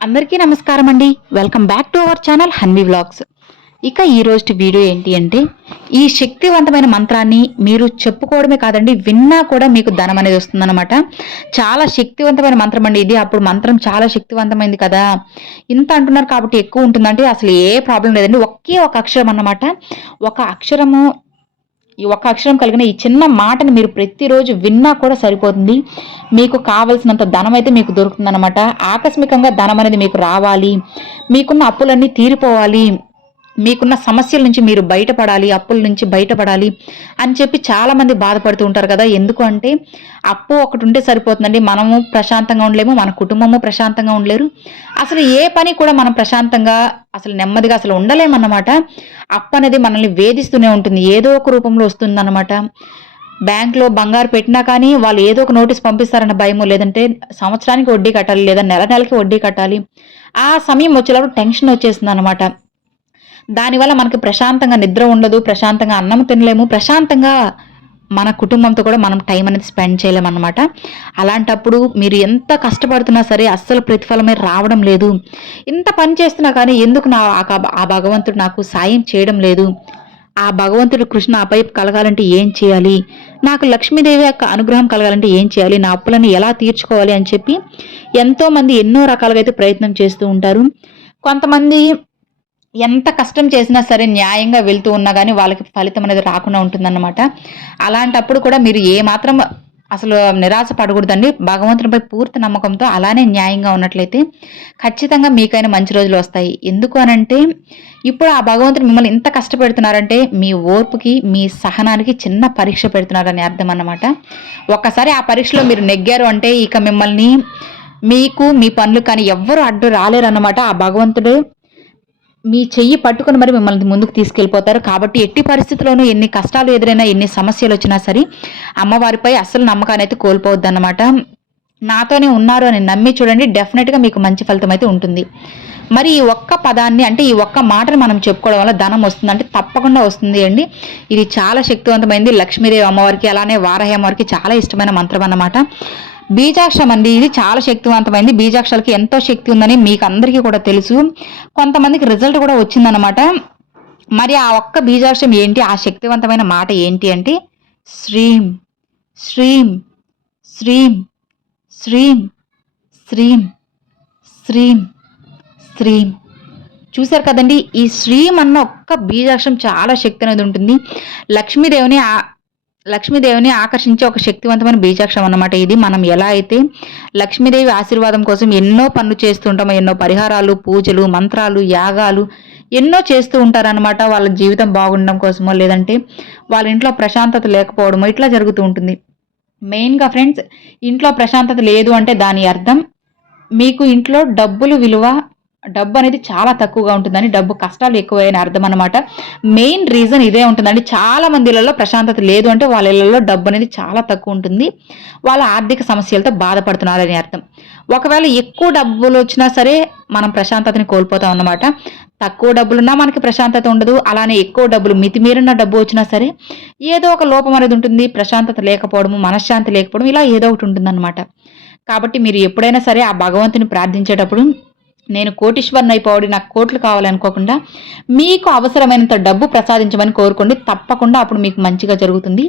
అందరికీ నమస్కారం అండి. Welcome back to our channel Hanvi vlogs ఇక ఈ రోజు వీడియో ఏంటి అంటే ఈ శక్తివంతమైన మంత్రాన్ని మీరు చెప్పుకోవడమే కాదండి విన్నా కూడా మీకు ధనం అనేది వస్తుందన్నమాట. చాలా శక్తివంతమైన మంత్రం అండి ఇది. అప్పుడు మంత్రం చాలా శక్తివంతమైంది కదా. ఇంత అంటున్నారు కాబట్టి ఎక్కువ ఉంటుందంటే అసలు ఏ ప్రాబ్లం లేదండి. ఒకే ఒక అక్షరం అన్నమాట. ఒక అక్షరము ఈ ఒక్క అక్షరం కలిగిన ఈ చిన్న మాటని మీరు ప్రతిరోజు విన్నా కూడా సరిపోతుంది. మీకు కావలసినంత ధనం అయితే మీకు దొరుకుతుందన్నమాట. ఆకస్మికంగా ధనం అనేది మీకు రావాలి. మీకున్న అప్పులన్నీ తీరిపోవాలి. మీకున్న సమస్యల నుంచి మీరు బయటపడాలి అప్పుల నుంచి బయటపడాలి అని చెప్పి చాలామంది బాధపడుతూ ఉంటారు కదా. ఎందుకు అంటే అప్పు ఒకటి ఉంటే సరిపోతుందండి. మనము ప్రశాంతంగా ఉండలేము మన కుటుంబము ప్రశాంతంగా ఉండలేరు. అసలు ఏ పని కూడా మనం ప్రశాంతంగా అసలు నెమ్మదిగా అసలు ఉండలేమన్నమాట. అప్పు అనేది మనల్ని వేధిస్తూనే ఉంటుంది. ఏదో ఒక రూపంలో వస్తుందన్నమాట. బ్యాంక్లో బంగారు పెట్టినా కానీ వాళ్ళు ఏదో ఒక నోటీస్ పంపిస్తారన్న భయము లేదంటే సంవత్సరానికి వడ్డీ కట్టాలి లేదా నెల నెలకి వడ్డీ కట్టాలి. ఆ సమయం వచ్చేటప్పుడు టెన్షన్ వచ్చేస్తుంది అనమాట దానివల్ల మనకి ప్రశాంతంగా నిద్ర ఉండదు ప్రశాంతంగా అన్నం తినలేము. ప్రశాంతంగా మన కుటుంబంతో కూడా మనం టైం అనేది స్పెండ్ చేయలేమన్నమాట అలాంటప్పుడు మీరు ఎంత కష్టపడుతున్నా సరే అస్సలు ప్రతిఫలమే రావడం లేదు. ఇంత పని చేస్తున్నా కానీ ఎందుకు నా ఆ భగవంతుడు నాకు సాయం చేయడం లేదు? ఆ భగవంతుడు కృష్ణ ఆపై కలగాలంటే ఏం చేయాలి? నాకు లక్ష్మీదేవి యొక్క అనుగ్రహం కలగాలంటే ఏం చేయాలి? నా అప్పులను ఎలా తీర్చుకోవాలి అని చెప్పి ఎంతోమంది ఎన్నో రకాలుగా అయితే ప్రయత్నం చేస్తూ ఉంటారు. కొంతమంది ఎంత కష్టం చేసినా సరే న్యాయంగా వెళ్తూ ఉన్నా కానీ వాళ్ళకి ఫలితం అనేది రాకుండా ఉంటుందన్నమాట. అలాంటప్పుడు కూడా మీరు ఏ మాత్రం అసలు నిరాశ పడకూడదండి. భగవంతునిపై పూర్తి నమ్మకంతో అలానే న్యాయంగా ఉన్నట్లయితే ఖచ్చితంగా మీకైనా మంచి రోజులు వస్తాయి. ఎందుకు అనంటే ఇప్పుడు ఆ భగవంతుడు మిమ్మల్ని ఇంత కష్టపెడుతున్నారంటే మీ ఓర్పుకి మీ సహనానికి చిన్న పరీక్ష పెడుతున్నారని అర్థం అన్నమాట ఒక్కసారి ఆ పరీక్షలో మీరు నెగ్గారు అంటే ఇక మిమ్మల్ని మీకు మీ పనులు కానీ ఎవ్వరు అడ్డు రాలేరన్నమాట. ఆ భగవంతుడు మీ చెయ్యి పట్టుకుని మరి మిమ్మల్ని ముందుకు తీసుకెళ్ళిపోతారు. కాబట్టి ఎట్టి పరిస్థితుల్లోనూ ఎన్ని కష్టాలు ఎదురైనా ఎన్ని సమస్యలు వచ్చినా సరే అమ్మవారిపై అస్సలు నమ్మకాన్ని అయితే కోల్పోవద్దన్నమాట. నాతోనే ఉన్నారు అని నమ్మి చూడండి డెఫినెట్గా మీకు మంచి ఫలితం అయితే ఉంటుంది. మరి ఈ ఒక్క పదాన్ని అంటే ఈ ఒక్క మాటను మనం చెప్పుకోవడం వల్ల ధనం వస్తుంది అంటే తప్పకుండా వస్తుంది అండి. ఇది చాలా శక్తివంతమైంది. లక్ష్మీదేవి అమ్మవారికి అలానే వారాహి అమ్మవారికి చాలా ఇష్టమైన మంత్రం అన్నమాట. బీజాక్షం అండి ఇది చాలా శక్తివంతమైంది. బీజాక్షలకి ఎంతో శక్తి ఉందని మీకు అందరికీ కూడా తెలుసు. కొంతమందికి రిజల్ట్ కూడా వచ్చిందనమాట మరి ఆ ఒక్క బీజాక్షం ఏంటి? ఆ శక్తివంతమైన మాట ఏంటి అంటే శ్రీం శ్రీం శ్రీం శ్రీం శ్రీం శ్రీం శ్రీం. చూశారు కదండి ఈ శ్రీం అన్న ఒక్క బీజాక్షం చాలా శక్తి అనేది ఉంటుంది. లక్ష్మీదేవిని లక్ష్మీదేవిని ఆకర్షించే ఒక శక్తివంతమైన బీజాక్షం అన్నమాట ఇది. మనం ఎలా అయితే లక్ష్మీదేవి ఆశీర్వాదం కోసం ఎన్నో పనులు చేస్తుంటామో ఎన్నో పరిహారాలు పూజలు మంత్రాలు యాగాలు ఎన్నో చేస్తూ ఉంటారనమాట వాళ్ళ జీవితం బాగుండడం కోసమో లేదంటే వాళ్ళ ఇంట్లో ప్రశాంతత లేకపోవడమో ఇట్లా జరుగుతూ ఉంటుంది. మెయిన్గా ఫ్రెండ్స్ ఇంట్లో ప్రశాంతత లేదు అంటే దాని అర్థం మీకు ఇంట్లో డబ్బులు విలువ డబ్బు అనేది చాలా తక్కువగా ఉంటుందని డబ్బు కష్టాలు ఎక్కువైన అర్థం అనమాట మెయిన్ రీజన్ ఇదే ఉంటుందండి. చాలా మందిలలో ప్రశాంతత లేదు అంటే వాళ్ళ ఇళ్ళలో డబ్బు అనేది చాలా తక్కువ ఉంటుంది. వాళ్ళ ఆర్థిక సమస్యలతో బాధపడుతున్నారని అర్థం. ఒకవేళ ఎక్కువ డబ్బులు వచ్చినా సరే మనం ప్రశాంతతని కోల్పోతాం అన్నమాట. తక్కువ డబ్బులున్నా మనకి ప్రశాంతత ఉండదు. అలానే ఎక్కువ డబ్బులు మితిమీరిన డబ్బు వచ్చినా సరే ఏదో ఒక లోపం అనేది ఉంటుంది. ప్రశాంతత లేకపోవడము మనశ్శాంతి లేకపోవడం ఇలా ఏదో ఒకటి ఉంటుందన్నమాట. కాబట్టి మీరు ఎప్పుడైనా సరే ఆ భగవంతుని ప్రార్థించేటప్పుడు నేను కోటీశ్వరన్ అయిపోవడి నాకు కోట్లు కావాలనుకోకుండా మీకు అవసరమైనంత డబ్బు ప్రసాదించమని కోరుకోండి. తప్పకుండా అప్పుడు మీకు మంచిగా జరుగుతుంది.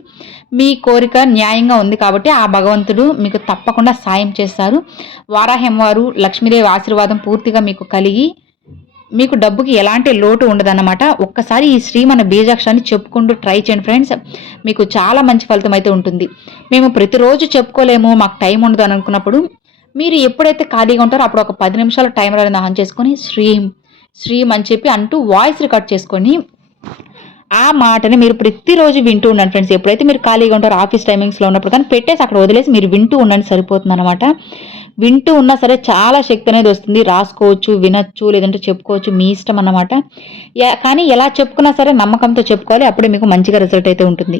మీ కోరిక న్యాయంగా ఉంది కాబట్టి ఆ భగవంతుడు మీకు తప్పకుండా సాయం చేస్తారు. వారాహెంవారు లక్ష్మీదేవి ఆశీర్వాదం పూర్తిగా మీకు కలిగి మీకు డబ్బుకి ఎలాంటి లోటు ఉండదన్నమాట. ఒక్కసారి ఈ శ్రీ మన బీజాక్షరాన్ని చెప్పుకుంటూ ట్రై చేయండి ఫ్రెండ్స్. మీకు చాలా మంచి ఫలితం అయితే ఉంటుంది. మేము ప్రతిరోజు చెప్పుకోలేము మాకు టైం ఉండదు అని అనుకున్నప్పుడు మీరు ఎప్పుడైతే ఖాళీగా ఉంటారో అప్పుడు ఒక పది నిమిషాల టైమర్ అనేది ఆన్ చేసుకొని శ్రీం శ్రీం అని చెప్పి అంటూ వాయిస్ రికార్డ్ చేసుకొని ఆ మాటని మీరు ప్రతిరోజు వింటూ ఉండండి ఫ్రెండ్స్ ఎప్పుడైతే మీరు ఖాళీగా ఉంటారో ఆఫీస్ టైమింగ్స్లో ఉన్నప్పుడు కానీ పెట్టేసి అక్కడ వదిలేసి మీరు వింటూ ఉండండి సరిపోతుంది అనమాట వింటూ ఉన్నా సరే చాలా శక్తి అనేది వస్తుంది. రాసుకోవచ్చు వినొచ్చు లేదంటే చెప్పుకోవచ్చు మీ ఇష్టం అన్నమాట. కానీ ఎలా చెప్పుకున్నా సరే నమ్మకంతో చెప్పుకోవాలి. అప్పుడే మీకు మంచిగా రిజల్ట్ అయితే ఉంటుంది.